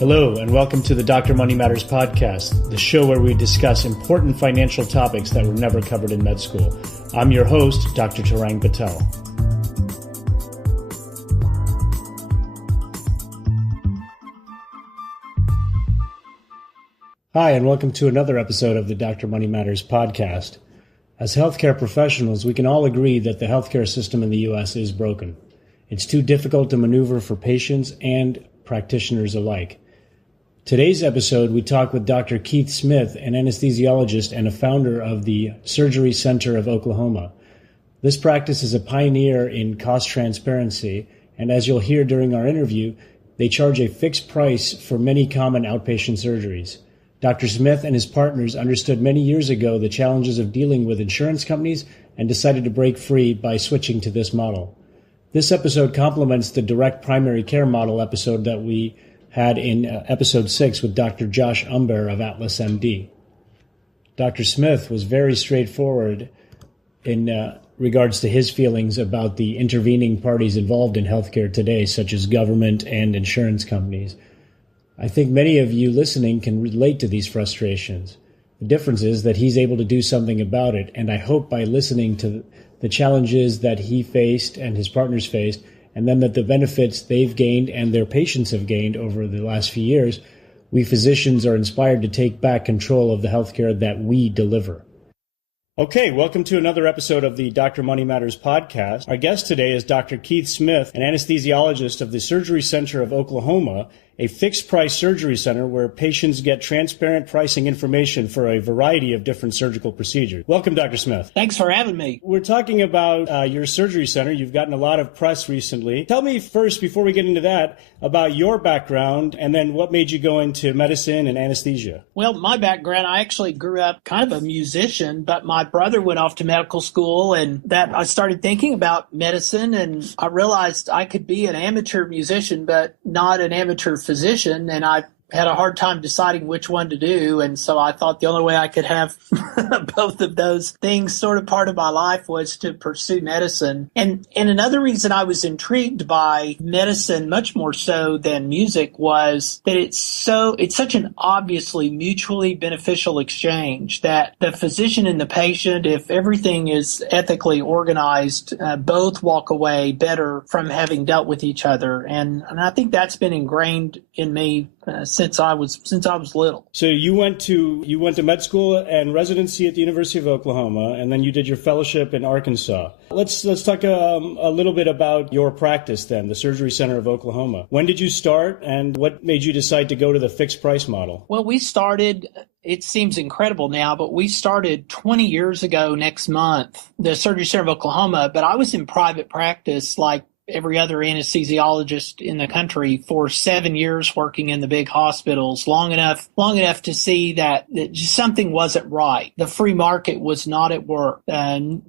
Hello, and welcome to the Dr. Money Matters podcast, the show where we discuss important financial topics that were never covered in med school. I'm your host, Dr. Tarang Patel. Hi, and welcome to another episode of the Dr. Money Matters podcast. As healthcare professionals, we can all agree that the healthcare system in the U.S. is broken. It's too difficult to maneuver for patients and practitioners alike. Today's episode, we talk with Dr. Keith Smith, an anesthesiologist and a founder of the Surgeries Center of Oklahoma. This practice is a pioneer in cost transparency, and as you'll hear during our interview, they charge a fixed price for many common outpatient surgeries. Dr. Smith and his partners understood many years ago the challenges of dealing with insurance companies and decided to break free by switching to this model. This episode complements the direct primary care model episode that we had in episode 6 with Dr. Josh Umbehr of Atlas MD. Dr. Smith was very straightforward in regards to his feelings about the intervening parties involved in healthcare today, such as government and insurance companies. I think many of you listening can relate to these frustrations. The difference is that he's able to do something about it, and I hope by listening to the challenges that he faced and his partners faced, and then that the benefits they've gained and their patients have gained over the last few years, we physicians are inspired to take back control of the healthcare that we deliver. Okay, welcome to another episode of the Dr. Money Matters podcast. Our guest today is Dr. Keith Smith, an anesthesiologist of the Surgeries Center of Oklahoma, a fixed-price surgery center where patients get transparent pricing information for a variety of different surgical procedures. Welcome, Dr. Smith. Thanks for having me. We're talking about your surgery center. You've gotten a lot of press recently. Tell me first, before we get into that, about your background and then what made you go into medicine and anesthesia. Well, my background, I actually grew up kind of a musician, but my brother went off to medical school, and that I started thinking about medicine, and I realized I could be an amateur musician, but not an amateur physician, and I had a hard time deciding which one to do. And so I thought the only way I could have both of those things sort of part of my life was to pursue medicine. And another reason I was intrigued by medicine much more so than music was that it's such an obviously mutually beneficial exchange that the physician and the patient, if everything is ethically organized, both walk away better from having dealt with each other. And I think that's been ingrained in me since I was little. So you went to med school and residency at the University of Oklahoma, and then you did your fellowship in Arkansas. Let's talk a little bit about your practice then, the Surgery Center of Oklahoma. When did you start, and what made you decide to go to the fixed price model? Well, we started, it seems incredible now, but we started 20 years ago next month, the Surgery Center of Oklahoma, but I was in private practice like every other anesthesiologist in the country for 7 years, working in the big hospitals, long enough to see that just something wasn't right. The free market was not at work. And,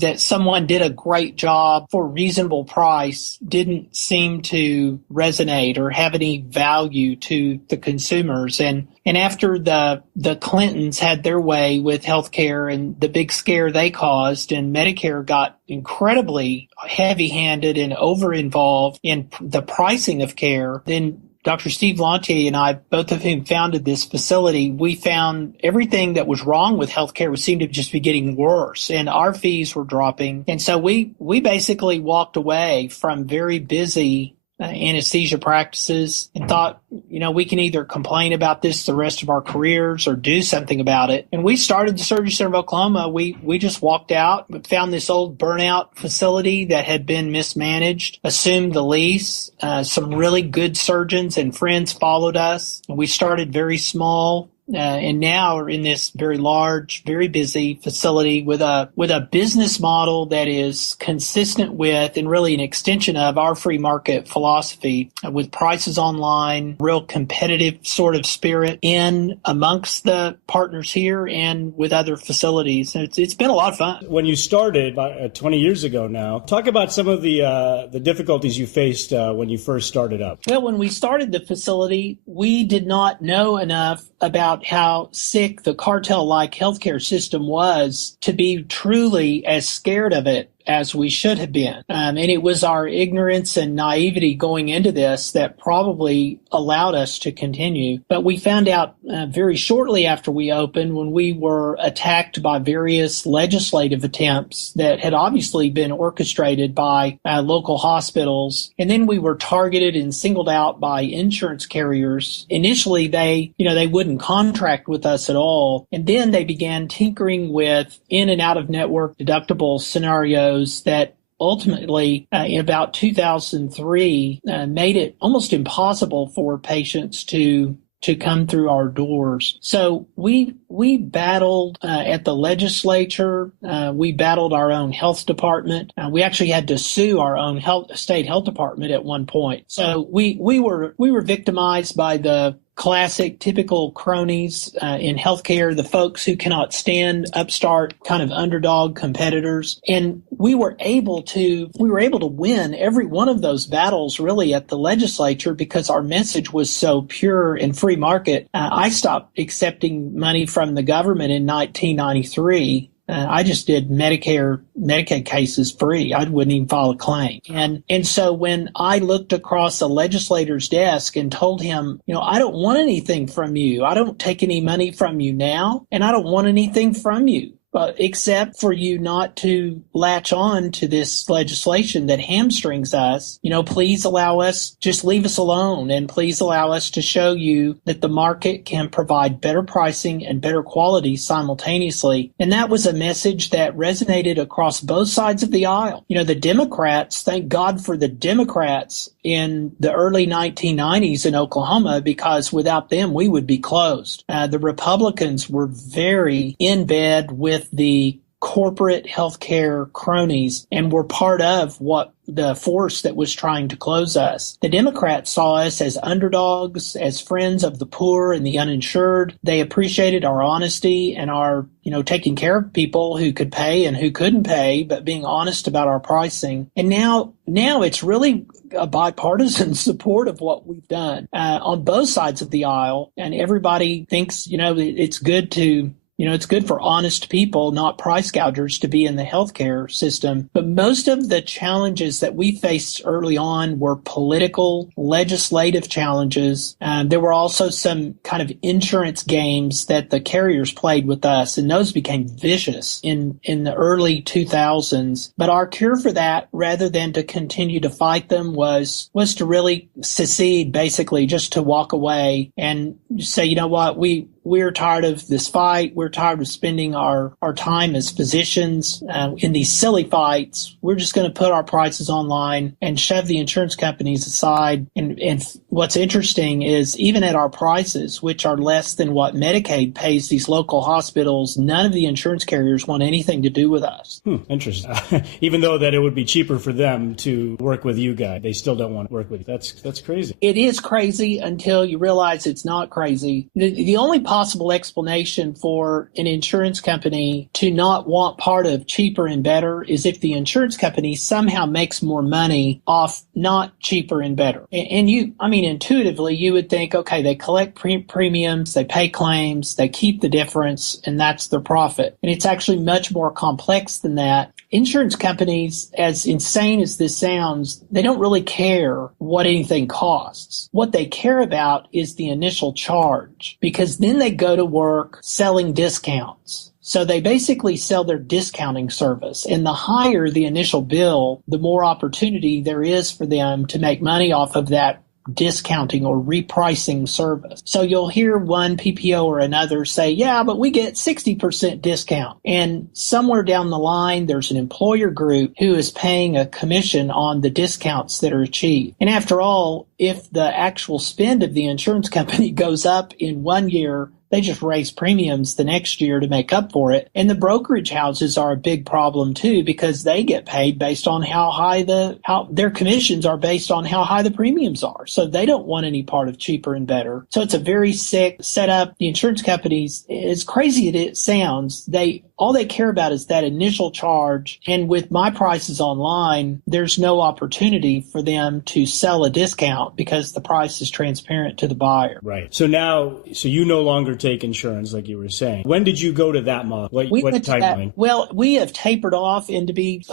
that someone did a great job for a reasonable price didn't seem to resonate or have any value to the consumers. And after the Clintons had their way with healthcare and the big scare they caused, and Medicare got incredibly heavy-handed and over-involved in the pricing of care, then Dr. Steve Lantier and I, both of whom founded this facility, we found everything that was wrong with healthcare seemed to just be getting worse, and our fees were dropping. And so we basically walked away from very busy anesthesia practices and thought, we can either complain about this the rest of our careers or do something about it. And we started the Surgery Center of Oklahoma. We just walked out, found this old burnout facility that had been mismanaged, assumed the lease. Some really good surgeons and friends followed us. And we started very small. And now we're in this very large, very busy facility with a business model that is consistent with and really an extension of our free market philosophy, with prices online, real competitive sort of spirit in amongst the partners here and with other facilities. It's been a lot of fun. When you started about 20 years ago now, talk about some of the difficulties you faced when you first started up. Well, when we started the facility, we did not know enough about how sick the cartel-like healthcare system was to be truly as scared of it as we should have been. And it was our ignorance and naivety going into this that probably allowed us to continue. But we found out very shortly after we opened, when we were attacked by various legislative attempts that had obviously been orchestrated by local hospitals. And then we were targeted and singled out by insurance carriers. Initially, they wouldn't contract with us at all. And then they began tinkering with in and out of network deductible scenarios that ultimately, in about 2003, made it almost impossible for patients to come through our doors. So we battled at the legislature. We battled our own health department. We actually had to sue our own state health department at one point. So we were victimized by the classic, typical cronies in healthcare, the folks who cannot stand upstart kind of underdog competitors. And we were able to win every one of those battles really at the legislature because our message was so pure and free market. I stopped accepting money from the government in 1993. I just did Medicaid cases free. I wouldn't even file a claim. And so when I looked across a legislator's desk and told him, I don't want anything from you. I don't take any money from you now, and I don't want anything from you. Except for you not to latch on to this legislation that hamstrings us, please allow us, just leave us alone, and please allow us to show you that the market can provide better pricing and better quality simultaneously. And that was a message that resonated across both sides of the aisle. The Democrats, thank God for the Democrats in the early 1990s in Oklahoma, because without them, we would be closed. The Republicans were very in bed with the corporate healthcare cronies and were part of what the force that was trying to close us. The Democrats saw us as underdogs, as friends of the poor and the uninsured. They appreciated our honesty and our, taking care of people who could pay and who couldn't pay, but being honest about our pricing. And now it's really a bipartisan support of what we've done on both sides of the aisle. And everybody thinks, it's good to it's good for honest people, not price gougers, to be in the healthcare system. But most of the challenges that we faced early on were political, legislative challenges. There were also some kind of insurance games that the carriers played with us, and those became vicious in the early 2000s. But our cure for that, rather than to continue to fight them, was to really secede, basically, just to walk away and say, you know what, we're tired of this fight. We're tired of spending our time as physicians in these silly fights. We're just going to put our prices online and shove the insurance companies aside. And what's interesting is even at our prices, which are less than what Medicaid pays these local hospitals, none of the insurance carriers want anything to do with us. Interesting. Even though that it would be cheaper for them to work with you guys, they still don't want to work with you. That's crazy. It is crazy until you realize it's not crazy. The only possible explanation for an insurance company to not want part of cheaper and better is if the insurance company somehow makes more money off not cheaper and better. And intuitively, you would think, okay, they collect premiums, they pay claims, they keep the difference, and that's their profit. And it's actually much more complex than that. Insurance companies, as insane as this sounds, they don't really care what anything costs. What they care about is the initial charge, because then they go to work selling discounts. So they basically sell their discounting service. And the higher the initial bill, the more opportunity there is for them to make money off of that discounting or repricing service. So you'll hear one PPO or another say, yeah, but we get 60% discount. And somewhere down the line, there's an employer group who is paying a commission on the discounts that are achieved. And after all, if the actual spend of the insurance company goes up in 1 year, they just raise premiums the next year to make up for it. And the brokerage houses are a big problem too, because they get paid based on how their commissions are based on how high the premiums are. So they don't want any part of cheaper and better. So it's a very sick setup. The insurance companies, as crazy as it sounds, all they care about is that initial charge. And with my prices online, there's no opportunity for them to sell a discount because the price is transparent to the buyer. Right. So you no longer take insurance, like you were saying. When did you go to that model? What timeline? Well, we have tapered off, and to be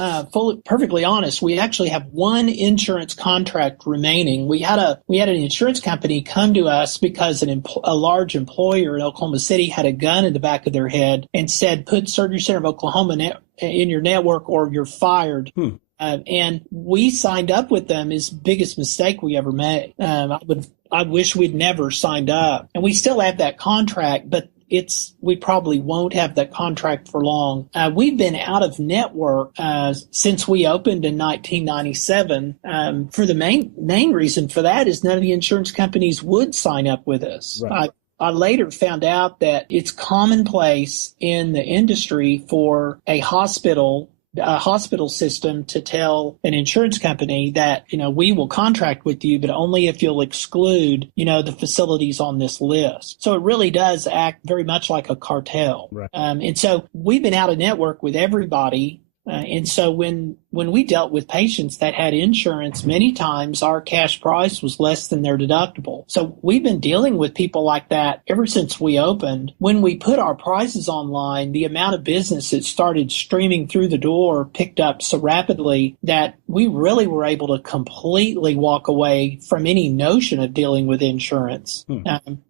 perfectly honest, we actually have one insurance contract remaining. We had an insurance company come to us because a large employer in Oklahoma City had a gun in the back of their head and said, "Put Surgery Center of Oklahoma in your network or you're fired." And we signed up with them. Is the biggest mistake we ever made. I wish we'd never signed up, and we still have that contract, but we probably won't have that contract for long. We've been out of network since we opened in 1997. For the main reason for that is none of the insurance companies would sign up with us. Right. I later found out that it's commonplace in the industry for a hospital system to tell an insurance company that, we will contract with you, but only if you'll exclude, the facilities on this list. So it really does act very much like a cartel. Right. And so we've been out of network with everybody. And so when we dealt with patients that had insurance, many times our cash price was less than their deductible. So we've been dealing with people like that ever since we opened. When we put our prices online, the amount of business that started streaming through the door picked up so rapidly that we really were able to completely walk away from any notion of dealing with insurance. Something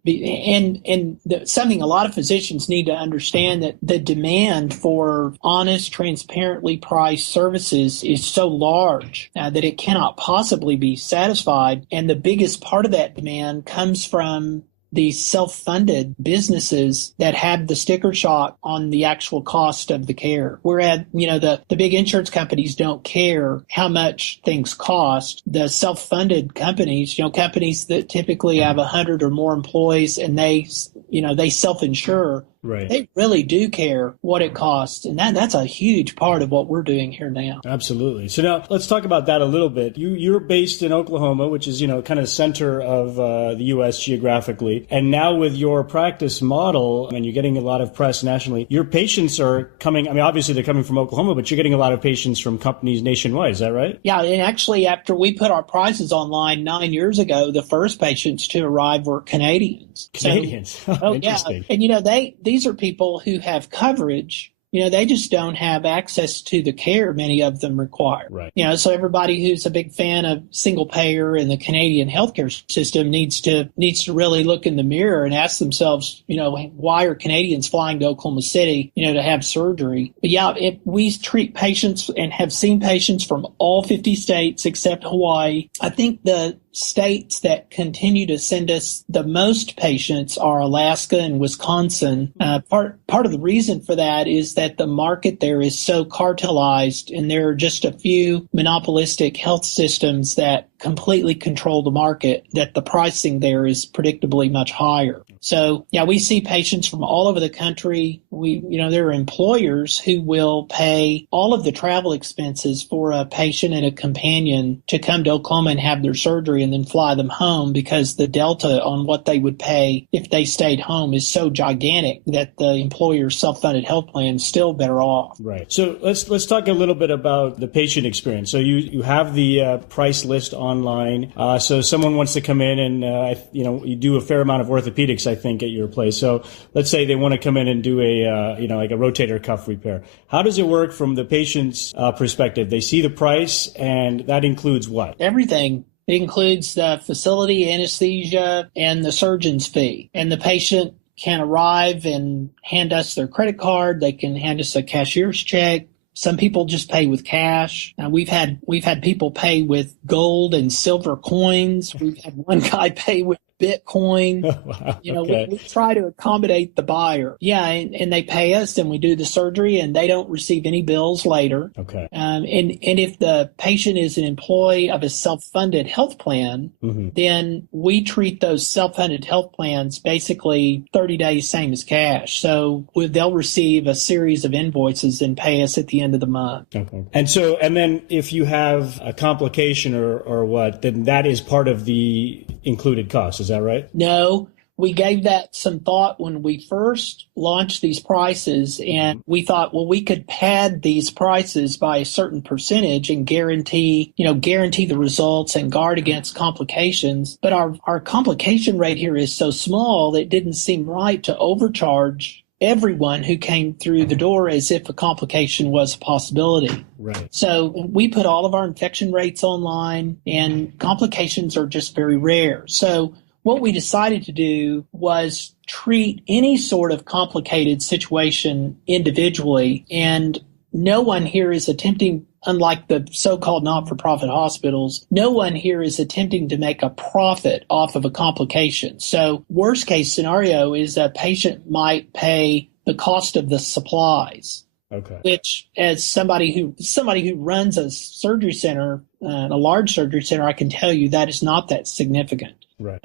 a lot of physicians need to understand, that the demand for honest, transparently priced services is so large that it cannot possibly be satisfied. And the biggest part of that demand comes from these self-funded businesses that have the sticker shock on the actual cost of the care. Whereas, the big insurance companies don't care how much things cost. The self-funded companies, companies that typically have 100 or more employees and they self-insure, right, they really do care what it costs. And that's a huge part of what we're doing here now. Absolutely. So now let's talk about that a little bit. You're based in Oklahoma, which is, kind of center of the U.S. geographically. And now with your practice model, and you're getting a lot of press nationally, your patients are coming, obviously they're coming from Oklahoma, but you're getting a lot of patients from companies nationwide. Is that right? Yeah. And actually, after we put our prices online 9 years ago, the first patients to arrive were Canadians. Canadians. Interesting. Yeah. And, these are people who have coverage. They just don't have access to the care many of them require. Right. So everybody who's a big fan of single payer and the Canadian healthcare system needs to really look in the mirror and ask themselves, why are Canadians flying to Oklahoma City, to have surgery? But we treat patients and have seen patients from all 50 states except Hawaii. I think the states that continue to send us the most patients are Alaska and Wisconsin. Part of the reason for that is that the market there is so cartelized, and there are just a few monopolistic health systems that completely control the market, that the pricing there is predictably much higher. So, we see patients from all over the country. There are employers who will pay all of the travel expenses for a patient and a companion to come to Oklahoma and have their surgery and then fly them home, because the delta on what they would pay if they stayed home is so gigantic that the employer's self-funded health plan is still better off. Right. So let's talk a little bit about the patient experience. So you have the price list online. So someone wants to come in and, you do a fair amount of orthopedics, I think, at your place. So let's say they want to come in and do like a rotator cuff repair. How does it work from the patient's perspective? They see the price, and that includes what? Everything. It includes the facility, anesthesia, and the surgeon's fee. And the patient can arrive and hand us their credit card. They can hand us a cashier's check. Some people just pay with cash. Now, we've had people pay with gold and silver coins. We've had one guy pay with Bitcoin. Wow, okay. We try to accommodate the buyer. Yeah, and they pay us, and we do the surgery, and they don't receive any bills later. Okay. And if the patient is an employee of a self-funded health plan, then we treat those self-funded health plans basically 30 days, same as cash. So they'll receive a series of invoices and pay us at the end of the month. Okay. And then if you have a complication or what, then that is part of the included cost. Is that right? No. we gave that some thought when we first launched these prices, and we thought, well, we could pad these prices by a certain percentage and guarantee the results and guard against complications. But our complication rate here is so small that it didn't seem right to overcharge everyone who came through the door as if a complication was a possibility. Right. So we put all of our infection rates online, and complications are just very rare. So what we decided to do was treat any sort of complicated situation individually, and no one here is attempting, unlike the so-called not-for-profit hospitals, no one here is attempting to make a profit off of a complication. So worst case scenario is a patient might pay the cost of the supplies. Okay. Which, as somebody who runs a surgery center, a large surgery center, I can tell you that is not that significant. Right.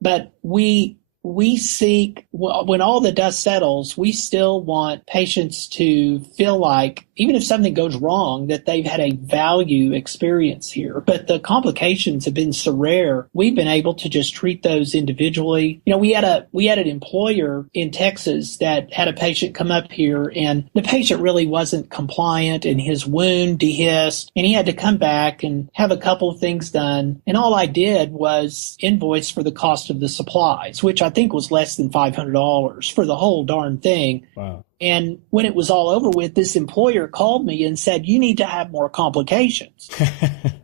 But we seek, when all the dust settles, we still want patients to feel like, even if something goes wrong, that they've had a value experience here. But the complications have been so rare, we've been able to just treat those individually. We had an employer in Texas that had a patient come up here, and the patient really wasn't compliant, and his wound dehisced, and he had to come back and have a couple of things done. And all I did was invoice for the cost of the supplies, which I think was less than $500 for the whole darn thing. Wow. And when it was all over with, this employer called me and said, "You need to have more complications."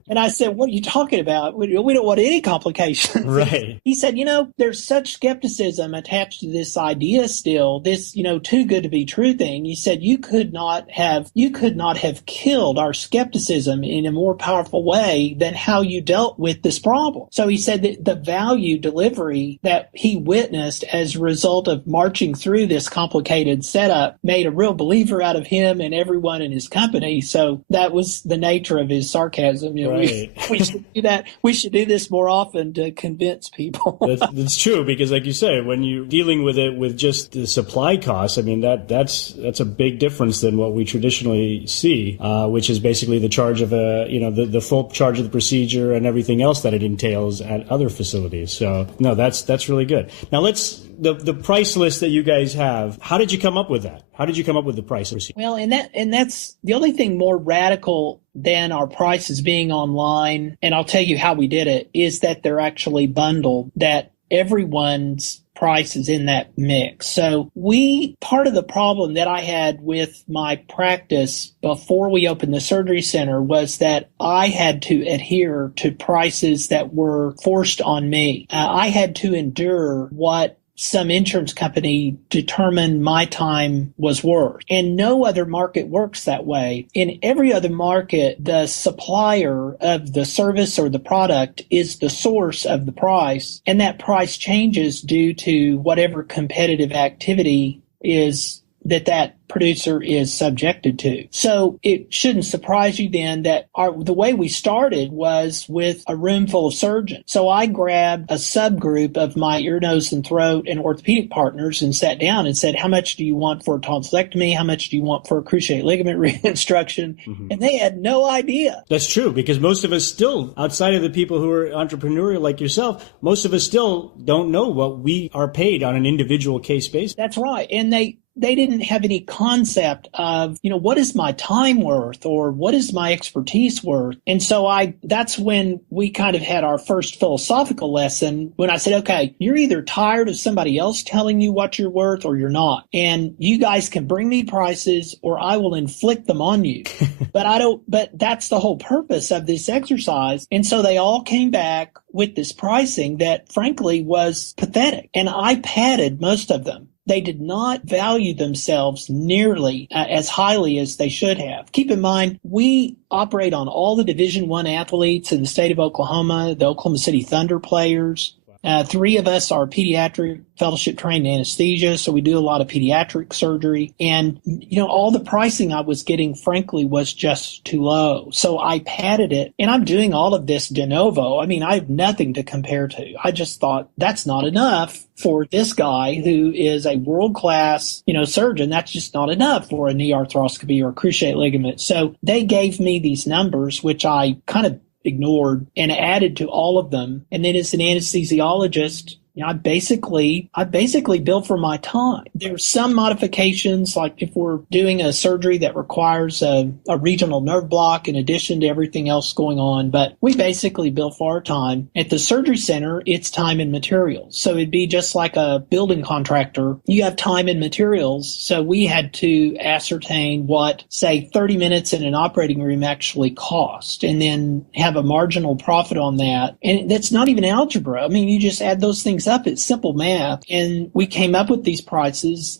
And I said, "What are you talking about? We don't want any complications." Right. He said, "There's such skepticism attached to this idea still, this, too good to be true thing." He said, you could not have killed our skepticism in a more powerful way than how you dealt with this problem. So he said that the value delivery that he witnessed as a result of marching through this complicated setup made a real believer out of him and everyone in his company. So that was the nature of his sarcasm. Right. We should do that. We should do this more often to convince people. That's true, because like you say, when you're dealing with it with just the supply costs, I mean, that's a big difference than what we traditionally see, which is basically the charge of the full charge of the procedure and everything else that it entails at other facilities. So no, that's really good. Now the price list that you guys have, how did you come up with that? How did you come up with the price? Well, and that's the only thing more radical than our prices being online, and I'll tell you how we did it, is that they're actually bundled, that everyone's price is in that mix. So part of the problem that I had with my practice before we opened the surgery center was that I had to adhere to prices that were forced on me. I had to endure what some insurance company determined my time was worth. And no other market works that way. In every other market, the supplier of the service or the product is the source of the price, and that price changes due to whatever competitive activity is that producer is subjected to. So it shouldn't surprise you then that the way we started was with a room full of surgeons. So I grabbed a subgroup of my ear, nose, and throat and orthopedic partners and sat down and said, how much do you want for a tonsillectomy? How much do you want for a cruciate ligament reconstruction? Mm-hmm. And they had no idea. That's true, because most of us still, outside of the people who are entrepreneurial like yourself, most of us still don't know what we are paid on an individual case basis. That's right. And they didn't have any concept of, what is my time worth or what is my expertise worth? And so that's when we kind of had our first philosophical lesson when I said, okay, you're either tired of somebody else telling you what you're worth or you're not. And you guys can bring me prices or I will inflict them on you. But that's the whole purpose of this exercise. And so they all came back with this pricing that frankly was pathetic. And I padded most of them. They did not value themselves nearly as highly as they should have. Keep in mind, we operate on all the Division I athletes in the state of Oklahoma, the Oklahoma City Thunder players. 3 of us are pediatric fellowship trained anesthesia, so we do a lot of pediatric surgery. And, all the pricing I was getting, frankly, was just too low. So I padded it, and I'm doing all of this de novo. I mean, I have nothing to compare to. I just thought that's not enough for this guy who is a world-class, surgeon. That's just not enough for a knee arthroscopy or a cruciate ligament. So they gave me these numbers, which I kind of ignored and added to all of them. And then as an anesthesiologist, I basically bill for my time. There's some modifications, like if we're doing a surgery that requires a regional nerve block in addition to everything else going on, but we basically bill for our time. At the surgery center, it's time and materials. So it'd be just like a building contractor. You have time and materials. So we had to ascertain what, say, 30 minutes in an operating room actually cost, and then have a marginal profit on that. And that's not even algebra. I mean, you just add those things up. It's simple math. And we came up with these prices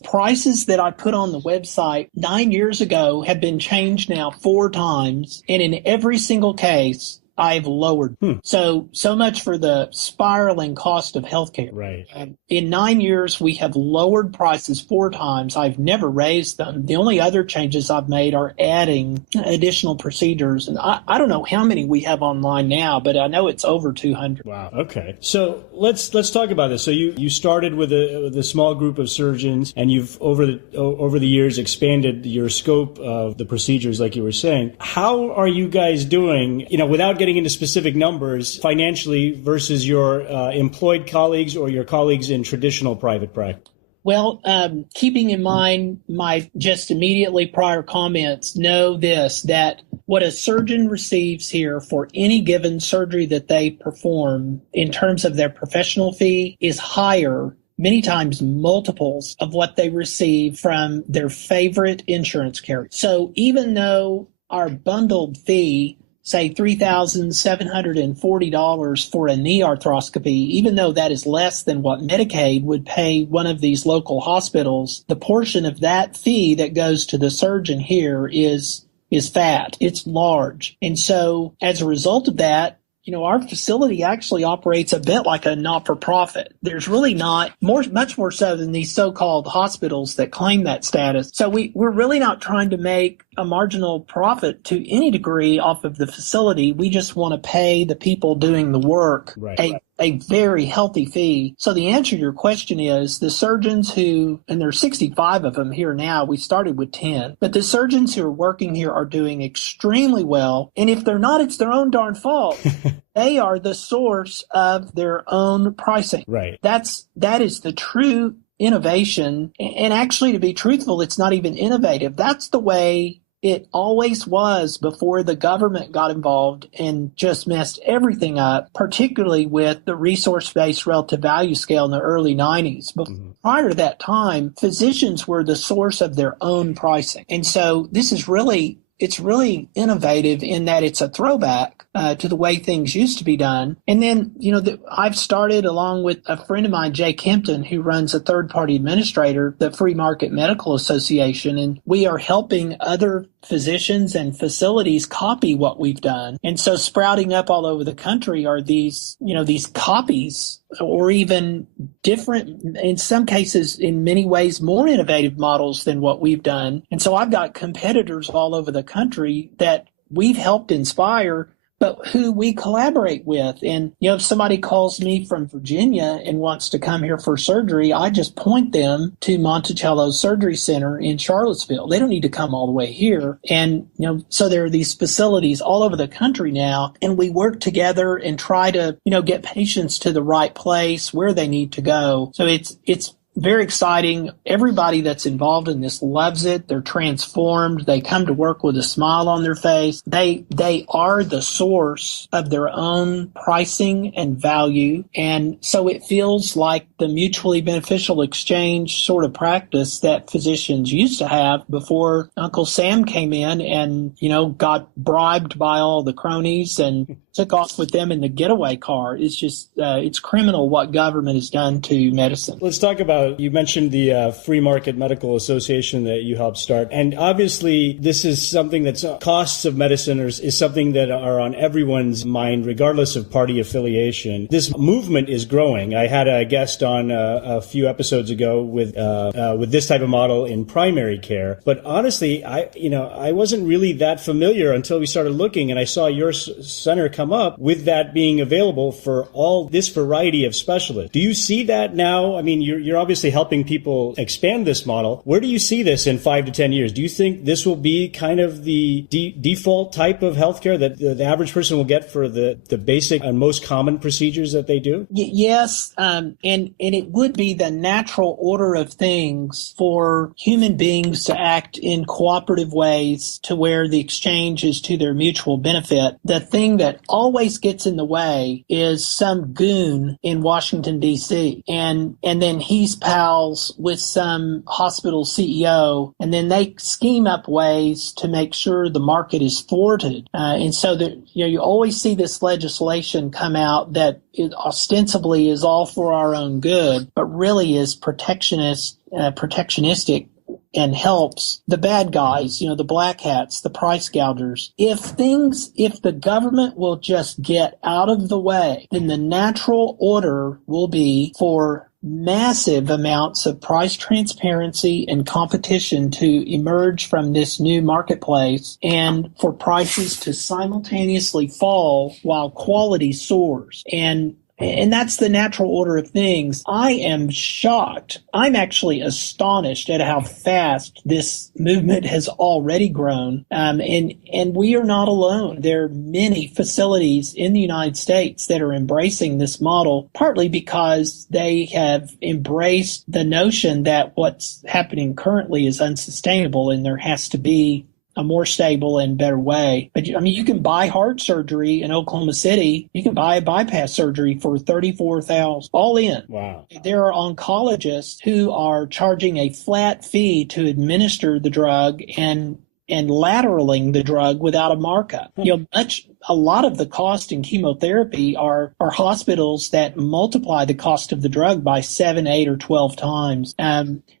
that I put on the website 9 years ago have been changed now 4 times. And in every single case, I've lowered. So much for the spiraling cost of healthcare. Right. In 9 years, we have lowered prices 4 times. I've never raised them. The only other changes I've made are adding additional procedures. And I don't know how many we have online now, but I know it's over 200. Wow. Okay. So let's talk about this. So you started with a small group of surgeons, and you've over the years expanded your scope of the procedures, like you were saying. How are you guys doing, without getting into specific numbers, financially versus your employed colleagues or your colleagues in traditional private practice? Well, keeping in mind my just immediately prior comments, know this, that what a surgeon receives here for any given surgery that they perform in terms of their professional fee is higher, many times multiples of what they receive from their favorite insurance carrier. So even though our bundled fee, say $3,740 for a knee arthroscopy, even though that is less than what Medicaid would pay one of these local hospitals, the portion of that fee that goes to the surgeon here is fat. It's large. And so as a result of that, our facility actually operates a bit like a not-for-profit. There's really not much more so than these so-called hospitals that claim that status. So we're really not trying to make a marginal profit to any degree off of the facility. We just want to pay the people doing the work a very healthy fee. So the answer to your question is the surgeons who, and there are 65 of them here now, we started with 10, but the surgeons who are working here are doing extremely well. And if they're not, it's their own darn fault. They are the source of their own pricing. Right. That is the true innovation. And actually, to be truthful, it's not even innovative. That's the way it always was before the government got involved and just messed everything up, particularly with the resource-based relative value scale in the early 90s. But prior to that time, physicians were the source of their own pricing. And so this is really innovative in that it's a throwback to the way things used to be done. And then, I've started along with a friend of mine, Jay Kempton, who runs a third-party administrator, the Free Market Medical Association, and we are helping other physicians and facilities copy what we've done. And so sprouting up all over the country are these copies, or even different, in some cases, in many ways, more innovative models than what we've done. And so I've got competitors all over the country that we've helped inspire, but who we collaborate with. And, if somebody calls me from Virginia and wants to come here for surgery, I just point them to Monticello Surgery Center in Charlottesville. They don't need to come all the way here. And, so there are these facilities all over the country now, and we work together and try to, get patients to the right place where they need to go. So it's very exciting. Everybody that's involved in this loves it. They're transformed. They come to work with a smile on their face. They are the source of their own pricing and value. And so it feels like the mutually beneficial exchange sort of practice that physicians used to have before Uncle Sam came in and, got bribed by all the cronies and took off with them in the getaway car. It's just, it's criminal what government has done to medicine. Let's talk about, you mentioned the Free Market Medical Association that you helped start. And obviously, this is something that's costs of medicine is something that are on everyone's mind, regardless of party affiliation. This movement is growing. I had a guest on a few episodes ago with this type of model in primary care. But honestly, I wasn't really that familiar until we started looking, and I saw your center come up with that being available for all this variety of specialists. Do you see that now? I mean, you're obviously obviously helping people expand this model. Where do you see this in 5 to 10 years? Do you think this will be kind of the default type of healthcare that the average person will get for the basic and most common procedures that they do? Yes, and it would be the natural order of things for human beings to act in cooperative ways to where the exchange is to their mutual benefit. The thing that always gets in the way is some goon in Washington, D.C., and then he's pals with some hospital CEO, and then they scheme up ways to make sure the market is thwarted. And so that you always see this legislation come out that it ostensibly is all for our own good, but really is protectionistic and helps the bad guys, the black hats, the price gougers. If the government will just get out of the way, then the natural order will be for massive amounts of price transparency and competition to emerge from this new marketplace, and for prices to simultaneously fall while quality soars. And that's the natural order of things. I am shocked. I'm actually astonished at how fast this movement has already grown. And we are not alone. There are many facilities in the United States that are embracing this model, partly because they have embraced the notion that what's happening currently is unsustainable and there has to be a more stable and better way. But you can buy heart surgery in Oklahoma City. You can buy a bypass surgery for $34,000 all in. Wow. There are oncologists who are charging a flat fee to administer the drug and lateraling the drug without a markup. A lot of the cost in chemotherapy are hospitals that multiply the cost of the drug by 7, 8, or 12 times.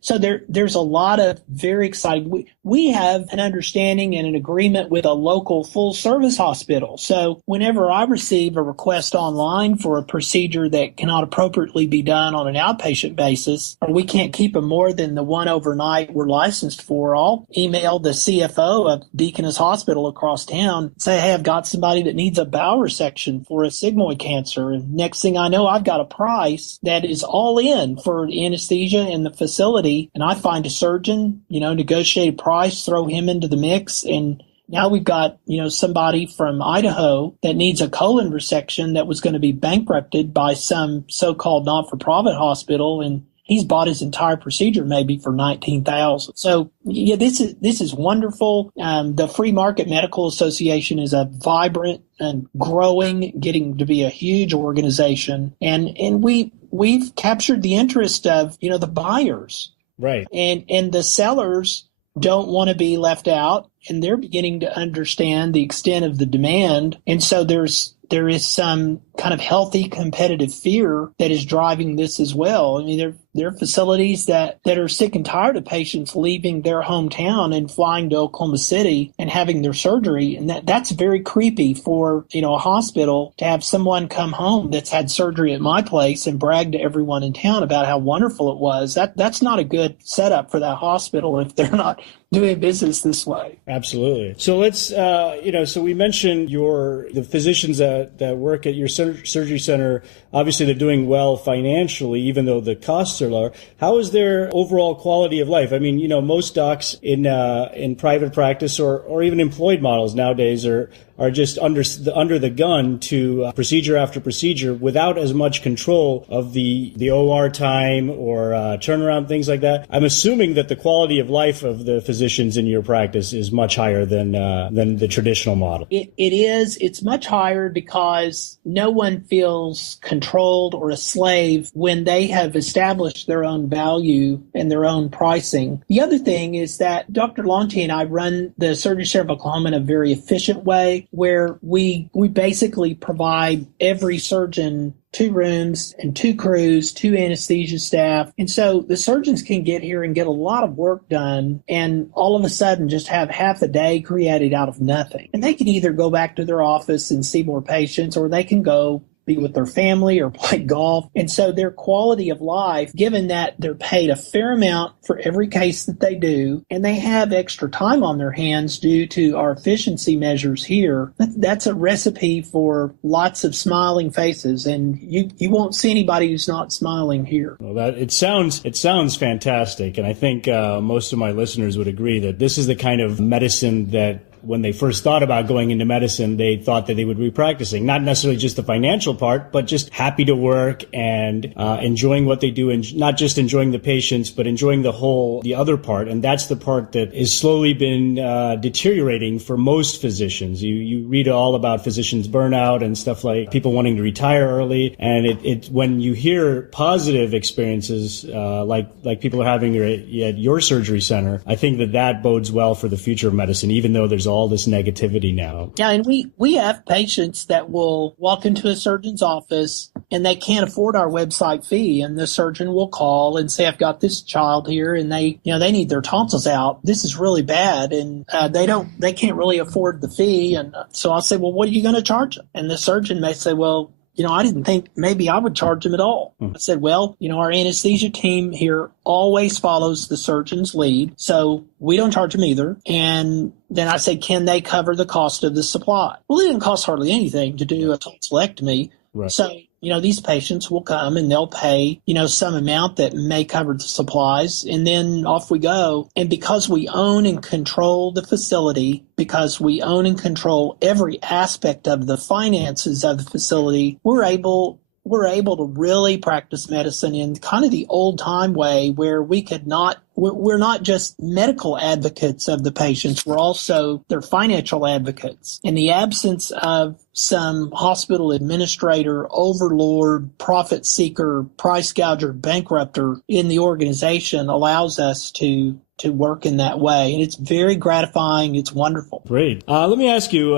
So there's a lot of very exciting. We have an understanding and an agreement with a local full-service hospital. So whenever I receive a request online for a procedure that cannot appropriately be done on an outpatient basis, or we can't keep them more than the one overnight we're licensed for, I'll email the CFO of Deaconess Hospital across town, say, hey, I've got somebody that needs a bowel resection for a sigmoid cancer. And next thing I know, I've got a price that is all in for anesthesia and the facility. And I find a surgeon, negotiate a price, throw him into the mix. And now we've got, somebody from Idaho that needs a colon resection that was going to be bankrupted by some so-called not-for-profit hospital. And he's bought his entire procedure maybe for $19,000. So yeah, this is wonderful. The Free Market Medical Association is a vibrant and growing, getting to be a huge organization, and we've captured the interest of the buyers, right? And the sellers don't want to be left out, and they're beginning to understand the extent of the demand, and so there is some kind of healthy competitive fear that is driving this as well. I mean, there are facilities that are sick and tired of patients leaving their hometown and flying to Oklahoma City and having their surgery. And that's very creepy for, a hospital to have someone come home that's had surgery at my place and brag to everyone in town about how wonderful it was. That's not a good setup for that hospital if they're not doing business this way. Absolutely. So let's, so we mentioned the physicians that work at your surgery center. Obviously, they're doing well financially, even though the costs are lower. How is their overall quality of life? I mean, most docs in private practice or even employed models nowadays are just under the gun to procedure after procedure without as much control of the OR time or turnaround, things like that. I'm assuming that the quality of life of the physicians in your practice is much higher than the traditional model. It is. It's much higher because no one feels controlled or a slave when they have established their own value and their own pricing. The other thing is that Dr. Lonti and I run the Surgery Center of Oklahoma in a very efficient way, where we basically provide every surgeon 2 rooms and 2 crews, 2 anesthesia staff. And so the surgeons can get here and get a lot of work done and all of a sudden just have half a day created out of nothing. And they can either go back to their office and see more patients, or they can go be with their family or play golf. And so their quality of life, given that they're paid a fair amount for every case that they do, and they have extra time on their hands due to our efficiency measures here, that's a recipe for lots of smiling faces. And you won't see anybody who's not smiling here. Well, it sounds fantastic. And I think most of my listeners would agree that this is the kind of medicine that when they first thought about going into medicine, they thought that they would be practicing, not necessarily just the financial part, but just happy to work and enjoying what they do, and not just enjoying the patients, but enjoying the other part. And that's the part that has slowly been deteriorating for most physicians. You read all about physicians burnout and stuff, like people wanting to retire early. And it when you hear positive experiences like people are having at your surgery center, I think that bodes well for the future of medicine, even though there's all this negativity now. Yeah, and we have patients that will walk into a surgeon's office and they can't afford our website fee, and the surgeon will call and say, I've got this child here and they need their tonsils out. This is really bad, and they can't really afford the fee. And so I'll say, well, what are you going to charge them? And the surgeon may say, well, I didn't think maybe I would charge them at all. I said, well, our anesthesia team here always follows the surgeon's lead, so we don't charge them either. And then I said, can they cover the cost of the supply? Well, it didn't cost hardly anything to do a tonsillectomy. Right. So, these patients will come and they'll pay, some amount that may cover the supplies, and then off we go. And because we own and control the facility, because we own and control every aspect of the finances of the facility, we're able to really practice medicine in kind of the old time way, where we're not just medical advocates of the patients, we're also their financial advocates. In the absence of some hospital administrator, overlord, profit seeker, price gouger, bankrupter in the organization allows us to work in that way. And it's very gratifying. It's wonderful. Great. Let me ask you,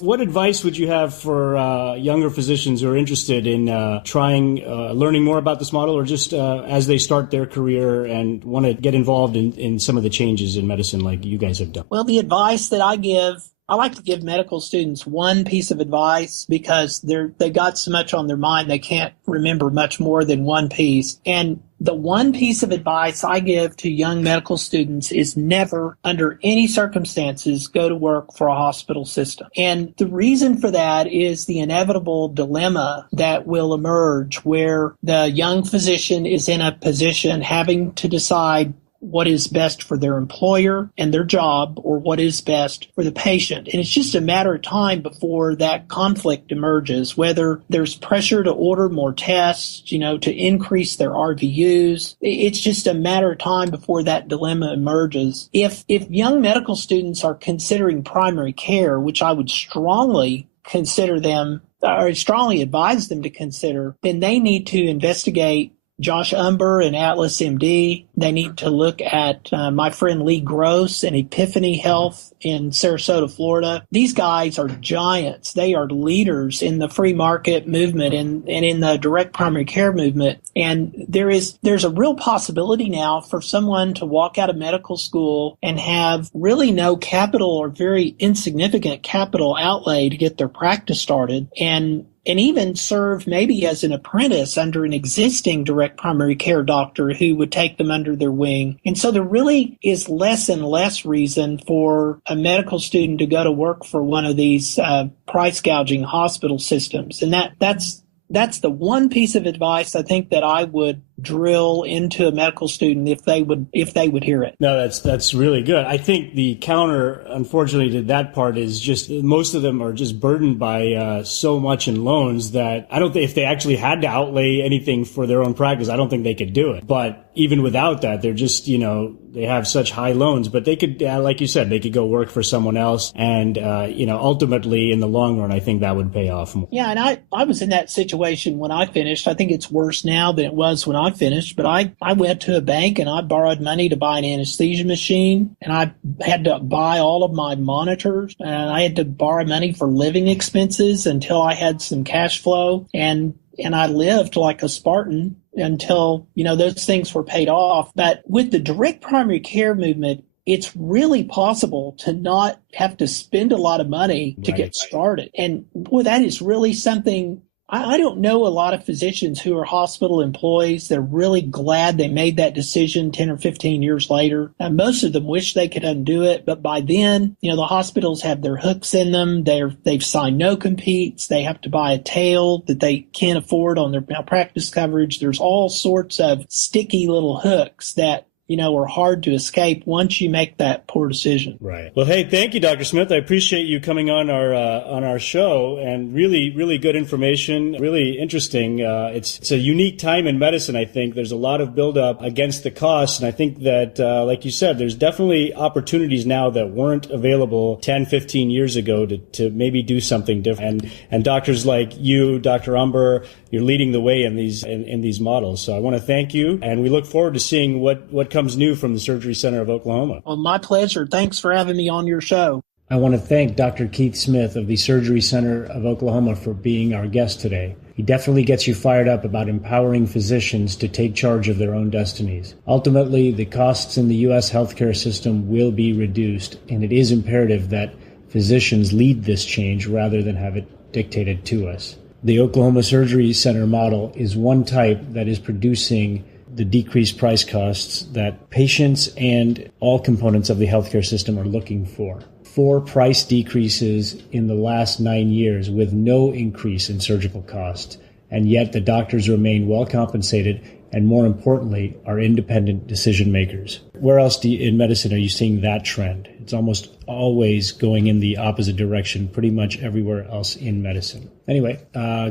what advice would you have for younger physicians who are interested in learning more about this model, or just as they start their career and want to get involved in some of the changes in medicine like you guys have done? Well, the advice that I like to give medical students one piece of advice, because they got so much on their mind they can't remember much more than one piece. And the one piece of advice I give to young medical students is never, under any circumstances, go to work for a hospital system. And the reason for that is the inevitable dilemma that will emerge, where the young physician is in a position having to decide what is best for their employer and their job, or what is best for the patient. And it's just a matter of time before that conflict emerges, whether there's pressure to order more tests, to increase their RVUs. It's just a matter of time before that dilemma emerges. If young medical students are considering primary care, which I would strongly consider them, or strongly advise them to consider, then they need to investigate Josh Umbehr and Atlas MD. They need to look at my friend Lee Gross and Epiphany Health in Sarasota, Florida. These guys are giants. They are leaders in the free market movement and in the direct primary care movement. And there's a real possibility now for someone to walk out of medical school and have really no capital or very insignificant capital outlay to get their practice started, and even serve maybe as an apprentice under an existing direct primary care doctor who would take them under their wing. And so there really is less and less reason for a medical student to go to work for one of these price gouging hospital systems. And that's the one piece of advice I think that I would drill into a medical student if they would hear it. No, that's really good. I think the counter, unfortunately, to that part is just most of them are just burdened by so much in loans that I don't think if they actually had to outlay anything for their own practice, I don't think they could do it. But even without that, they're just, they have such high loans, but they could, like you said, they could go work for someone else. And, ultimately in the long run, I think that would pay off more. Yeah. And I was in that situation when I finished. I think it's worse now than it was when I finished, but I went to a bank and I borrowed money to buy an anesthesia machine, and I had to buy all of my monitors, and I had to borrow money for living expenses until I had some cash flow, and I lived like a Spartan until, those things were paid off. But with the direct primary care movement, it's really possible to not have to spend a lot of money to get started. And boy, that is really something I don't know a lot of physicians who are hospital employees. They're really glad they made that decision 10 or 15 years later. Most of them wish they could undo it, but by then, the hospitals have their hooks in them. They've signed no competes. They have to buy a tail that they can't afford on their malpractice coverage. There's all sorts of sticky little hooks that are hard to escape once you make that poor decision. Right. Well, hey, thank you, Dr. Smith. I appreciate you coming on our show, and really, really good information. Really interesting. It's a unique time in medicine. I think there's a lot of buildup against the costs, and I think that, like you said, there's definitely opportunities now that weren't available 10, 15 years ago to maybe do something different. And doctors like you, Dr. Umbehr, you're leading the way in these models. So I want to thank you, and we look forward to seeing what comes new from the Surgery Center of Oklahoma. Well, my pleasure. Thanks for having me on your show. I want to thank Dr. Keith Smith of the Surgery Center of Oklahoma for being our guest today. He definitely gets you fired up about empowering physicians to take charge of their own destinies. Ultimately, the costs in the U.S. healthcare system will be reduced, and it is imperative that physicians lead this change rather than have it dictated to us. The Oklahoma Surgery Center model is one type that is producing the decreased price costs that patients and all components of the healthcare system are looking for. 4 price decreases in the last 9 years with no increase in surgical costs, and yet the doctors remain well compensated and, more importantly, are independent decision makers. Where else in medicine are you seeing that trend? It's almost always going in the opposite direction pretty much everywhere else in medicine. Anyway,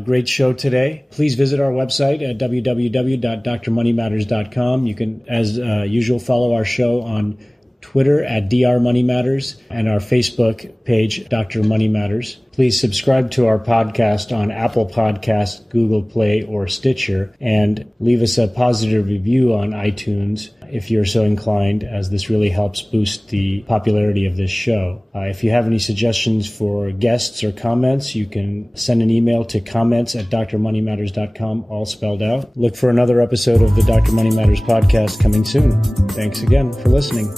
great show today. Please visit our website at www.drmoneymatters.com. You can, as usual, follow our show on Twitter at Dr. Money Matters, and our Facebook page, Dr. Money Matters. Please subscribe to our podcast on Apple Podcasts, Google Play, or Stitcher, and leave us a positive review on iTunes if you're so inclined, as this really helps boost the popularity of this show. If you have any suggestions for guests or comments, you can send an email to comments@drmoneymatters.com, all spelled out. Look for another episode of the Dr. Money Matters podcast coming soon. Thanks again for listening.